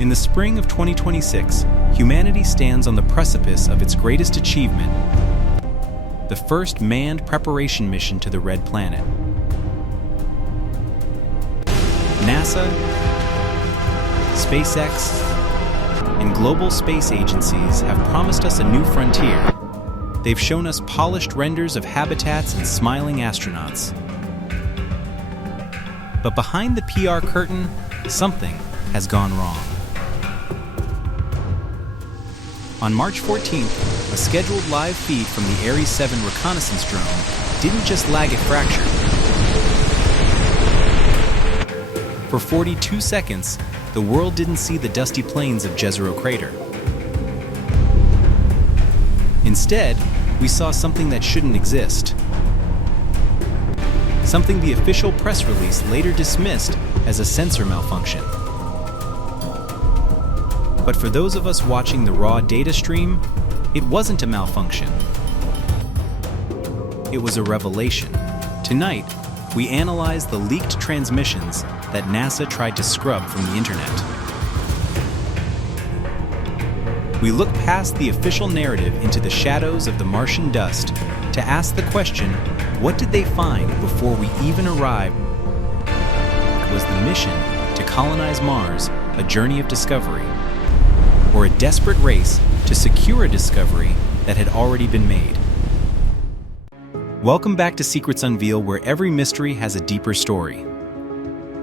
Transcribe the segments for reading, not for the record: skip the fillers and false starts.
In the spring of 2026, humanity stands on the precipice of its greatest achievement, the first manned preparation mission to the Red Planet. NASA, SpaceX, and global space agencies have promised us a new frontier. They've shown us polished renders of habitats and smiling astronauts. But behind the PR curtain, something has gone wrong. On March 14th, a scheduled live feed from the Ares 7 reconnaissance drone didn't just lag, it fractured. For 42 seconds, the world didn't see the dusty plains of Jezero Crater. Instead, we saw something that shouldn't exist. Something the official press release later dismissed as a sensor malfunction. But for those of us watching the raw data stream, it wasn't a malfunction. It was a revelation. Tonight, we analyze the leaked transmissions that NASA tried to scrub from the internet. We look past the official narrative into the shadows of the Martian dust to ask the question, what did they find before we even arrived? Was the mission to colonize Mars a journey of discovery, or a desperate race to secure a discovery that had already been made? Welcome back to Secrets Unveiled, where every mystery has a deeper story.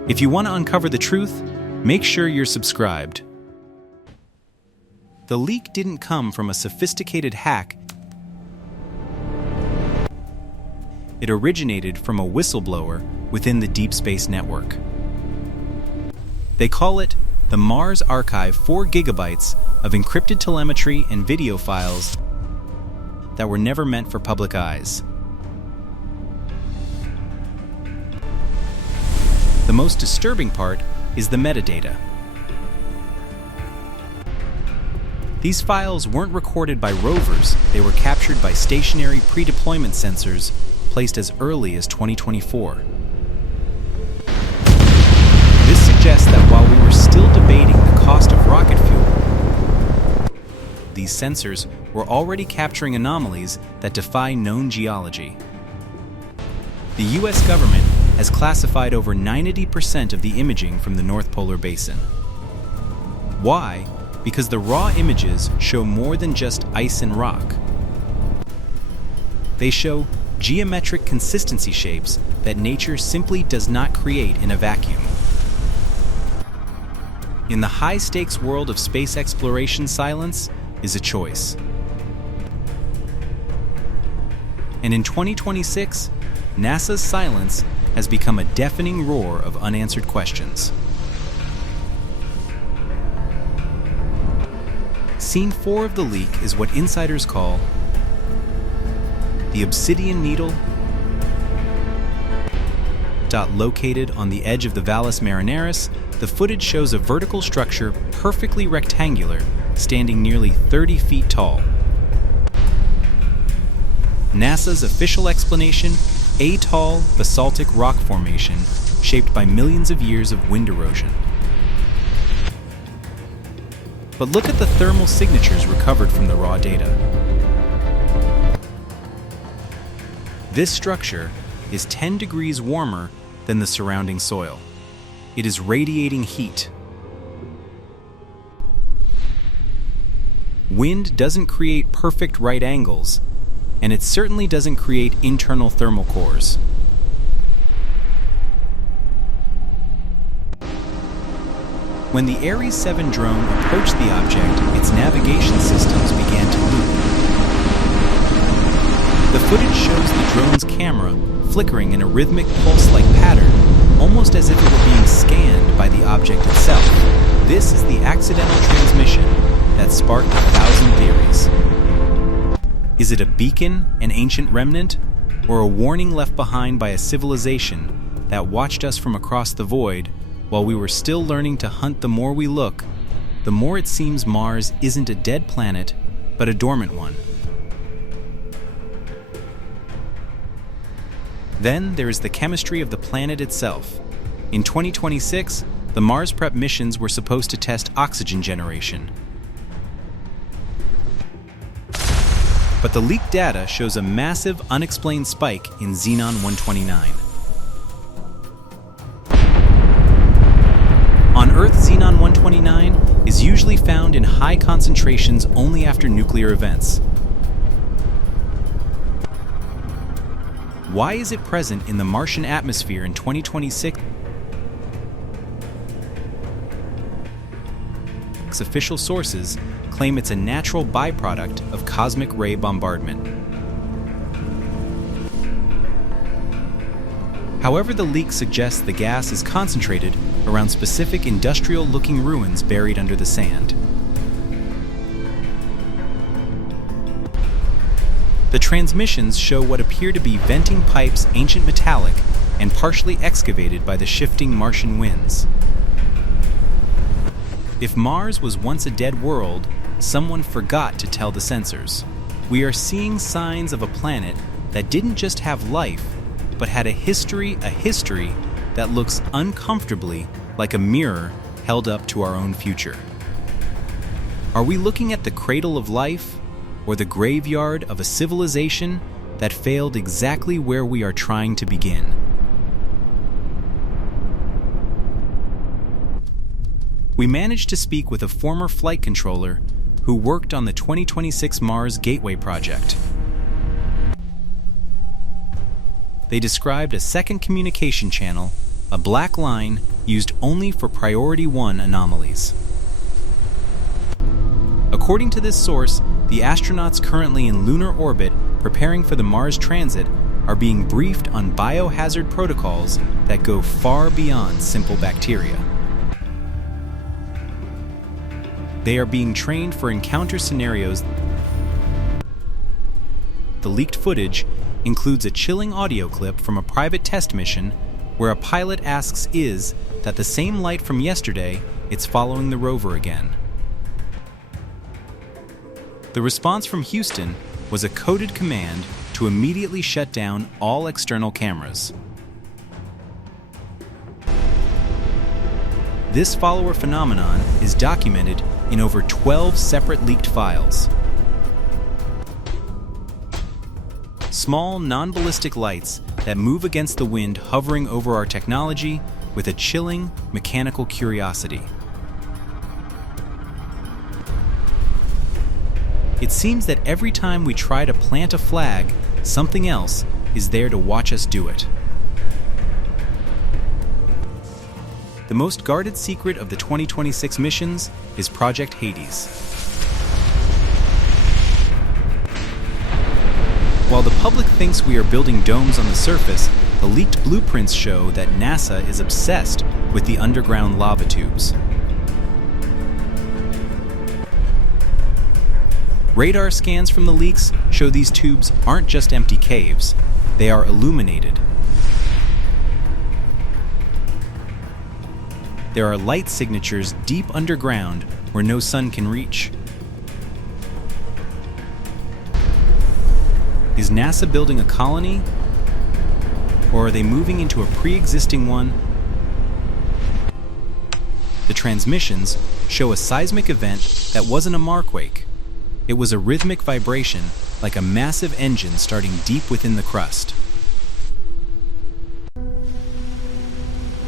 If you want to uncover the truth, make sure you're subscribed. The leak didn't come from a sophisticated hack. It originated from a whistleblower within the Deep Space Network. They call it the Mars Archive, 4 gigabytes of encrypted telemetry and video files that were never meant for public eyes. The most disturbing part is the metadata. These files weren't recorded by rovers, they were captured by stationary pre-deployment sensors placed as early as 2024. This suggests that while we were still debating the cost of rocket fuel, these sensors were already capturing anomalies that defy known geology. The US government has classified over 90% of the imaging from the North Polar Basin. Why? Because the raw images show more than just ice and rock. They show geometric consistency shapes that nature simply does not create in a vacuum. In the high-stakes world of space exploration, silence is a choice. And in 2026, NASA's silence has become a deafening roar of unanswered questions. Scene 4 of the leak is what insiders call the Obsidian Needle. Located on the edge of the Valles Marineris, the footage shows a vertical structure perfectly rectangular, standing nearly 30 feet tall. NASA's official explanation: a tall basaltic rock formation shaped by millions of years of wind erosion. But look at the thermal signatures recovered from the raw data. This structure is 10 degrees warmer than the surrounding soil. It is radiating heat. Wind doesn't create perfect right angles, and it certainly doesn't create internal thermal cores. When the Ares 7 drone approached the object, its navigation systems began to loop. The footage shows the drone's camera flickering in a rhythmic pulse-like pattern, almost as if it were being scanned by the object itself. This is the accidental transmission that sparked 1,000 theories. Is it a beacon, an ancient remnant, or a warning left behind by a civilization that watched us from across the void while we were still learning to hunt? The more we look, the more it seems Mars isn't a dead planet, but a dormant one. Then there is the chemistry of the planet itself. In 2026, The Mars prep missions were supposed to test oxygen generation. But the leaked data shows a massive, unexplained spike in xenon-129. On Earth, xenon-129 is usually found in high concentrations only after nuclear events. Why is it present in the Martian atmosphere in 2026? Official sources claim it's a natural byproduct of cosmic ray bombardment. However, the leak suggests the gas is concentrated around specific industrial-looking ruins buried under the sand. The transmissions show what appear to be venting pipes, ancient metallic, and partially excavated by the shifting Martian winds. If Mars was once a dead world, someone forgot to tell the sensors. We are seeing signs of a planet that didn't just have life, but had a history that looks uncomfortably like a mirror held up to our own future. Are we looking at the cradle of life, or the graveyard of a civilization that failed exactly where we are trying to begin? We managed to speak with a former flight controller who worked on the 2026 Mars Gateway project. They described a second communication channel, a black line used only for Priority 1 anomalies. According to this source, the astronauts currently in lunar orbit preparing for the Mars transit are being briefed on biohazard protocols that go far beyond simple bacteria. They are being trained for encounter scenarios. The leaked footage includes a chilling audio clip from a private test mission where a pilot asks is that the same light from yesterday, it's following the rover again. The response from Houston was a coded command to immediately shut down all external cameras. This follower phenomenon is documented in over 12 separate leaked files. Small, non-ballistic lights that move against the wind hovering over our technology with a chilling, mechanical curiosity. It seems that every time we try to plant a flag, something else is there to watch us do it. The most guarded secret of the 2026 missions is Project Hades. While the public thinks we are building domes on the surface, the leaked blueprints show that NASA is obsessed with the underground lava tubes. Radar scans from the leaks show these tubes aren't just empty caves, they are illuminated. There are light signatures deep underground where no sun can reach. Is NASA building a colony? Or are they moving into a pre-existing one? The transmissions show a seismic event that wasn't a marquake. It was a rhythmic vibration, like a massive engine starting deep within the crust.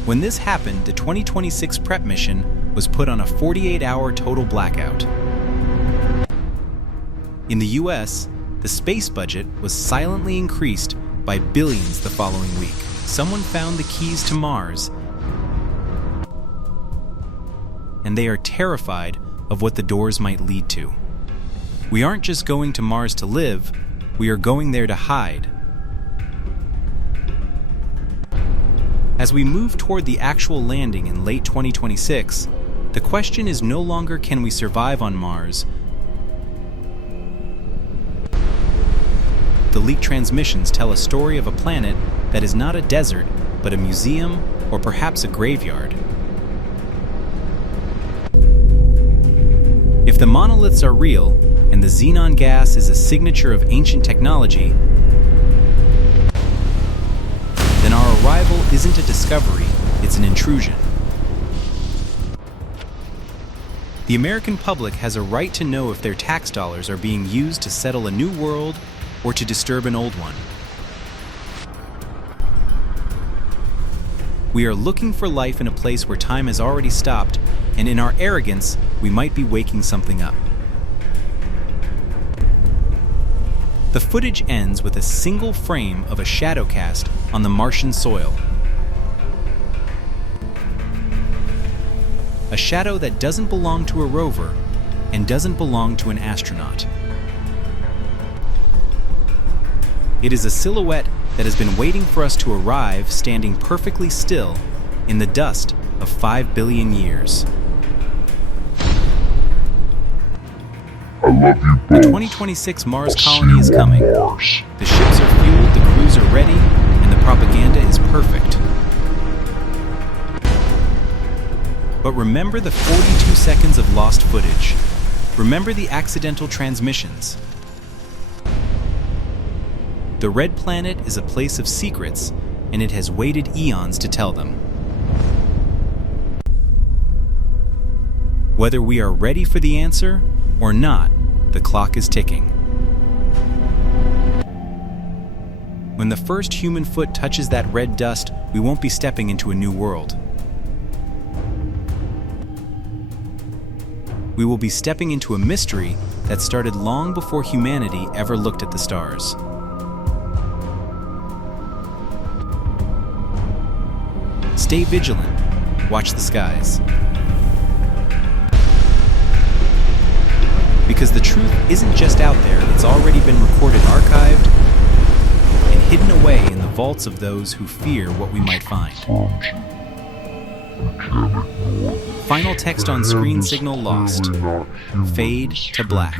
When this happened, the 2026 prep mission was put on a 48-hour total blackout. In the US, the space budget was silently increased by billions the following week. Someone found the keys to Mars, and they are terrified of what the doors might lead to. We aren't just going to Mars to live, we are going there to hide. As we move toward the actual landing in late 2026, the question is no longer can we survive on Mars. The leaked transmissions tell a story of a planet that is not a desert, but a museum or perhaps a graveyard. If the monoliths are real, and the xenon gas is a signature of ancient technology, then our arrival isn't a discovery, it's an intrusion. The American public has a right to know if their tax dollars are being used to settle a new world or to disturb an old one. We are looking for life in a place where time has already stopped, and in our arrogance, we might be waking something up. The footage ends with a single frame of a shadow cast on the Martian soil. A shadow that doesn't belong to a rover and doesn't belong to an astronaut. It is a silhouette that has been waiting for us to arrive, standing perfectly still in the dust of 5 billion years. I love you both. The 2026 Mars colony is coming. The ships are fueled, the crews are ready, and the propaganda is perfect. But remember the 42 seconds of lost footage. Remember the accidental transmissions. The Red Planet is a place of secrets, and it has waited eons to tell them. Whether we are ready for the answer or not, the clock is ticking. When the first human foot touches that red dust, we won't be stepping into a new world. We will be stepping into a mystery that started long before humanity ever looked at the stars. Stay vigilant. Watch the skies. Because the truth isn't just out there, it's already been recorded, archived, and hidden away in the vaults of those who fear what we might find. Final text on screen signal lost. Fade to black.